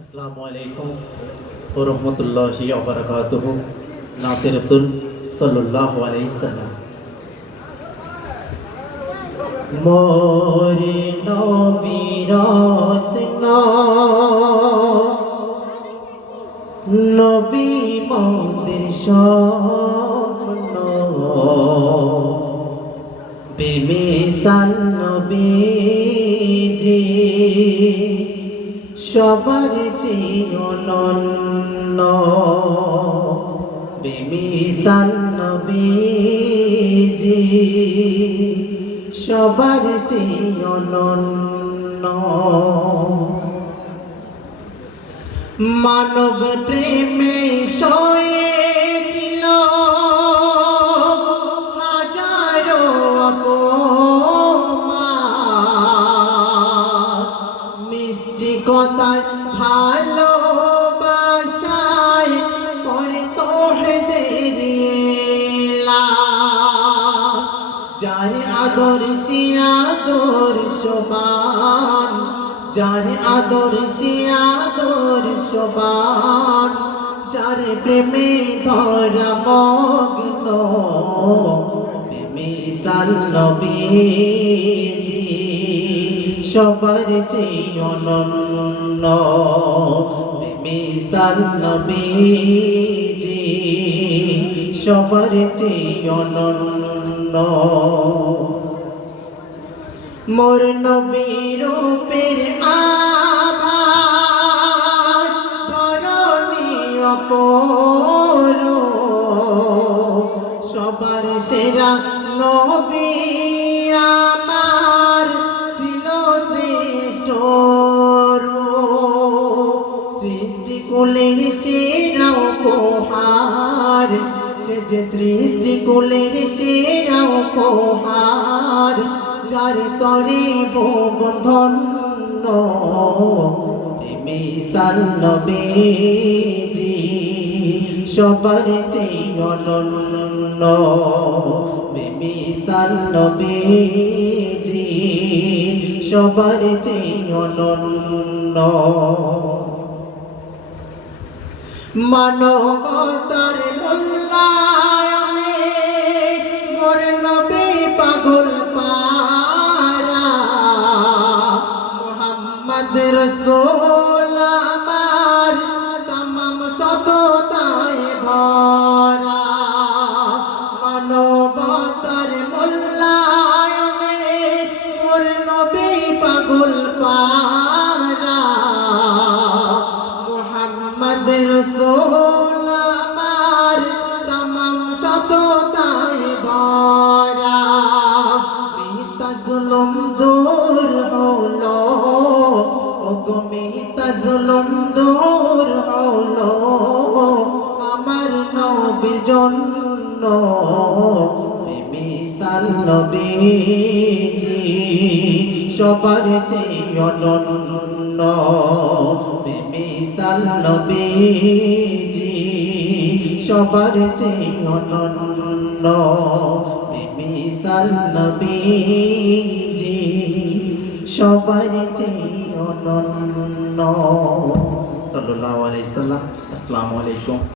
আসসালামু আলাইকুম ওয়া রাহমাতুল্লাহি ওয়া বারাকাতুহু। নাতে রাসূল সাল্লাল্লাহু আলাইহি সাল্লাম। মোরে নবীর রত্না নবী মোদের স্বপ্ন বেমিসাল নবীজি সবার চেয়ে অনন্য বেমিসাল নবীজি সবার চেয়ে অনন্য মানব প্রেমে সয়েছিল হাজারো অপমান মিষ্টি কথায় ভালোবাসায় করে তোহেদের যার আদর্শে আদর্শবান যার আদর্শে আদর্শবান যার প্রেমে ধরা মগ্ন বেমিসাল নবীজি সবার চেয়ে অনন্য বেমিসাল নবীজি সবার চেয়ে অনন্য মোর নবীর রূপের আভার ধরণী অপরূপ সবার সেরা নবী আমার ছিল শ্রেষ্ঠ রূপ সৃষ্টিকুলের সেরা উপহার সে যে সৃষ্টিকুলের সেরা উপহার যার তরে বন্ধন্য বেমিসাল নবীজি সবার চেয়ে অনন্য বেমিসাল নবীজি সবার চেয়ে অনন্য মানবতার মূল্যায়নে মোর নবী পাগল রসূল আমার তমাম সততায় ভরা মানবতার মূল্যায়নে মোর নবী পাগল পারা মুহাম্মদ রসূল আমার তমাম সততায় ভরা মিথ্যা জুলুম দূর হলো মিথ্যা জুলুম দূর হলো আমার নবীর জন্য বেমিসাল নবীজি সবার চেয়ে অনন্য বেমিসাল নবীজি সবার চেয়ে অনন্য বেমিসাল নবীজি সবার চেয়ে অনন্য সাল্লাল্লাহু আলাইহি সাল্লাম। আসসালামু আলাইকুম।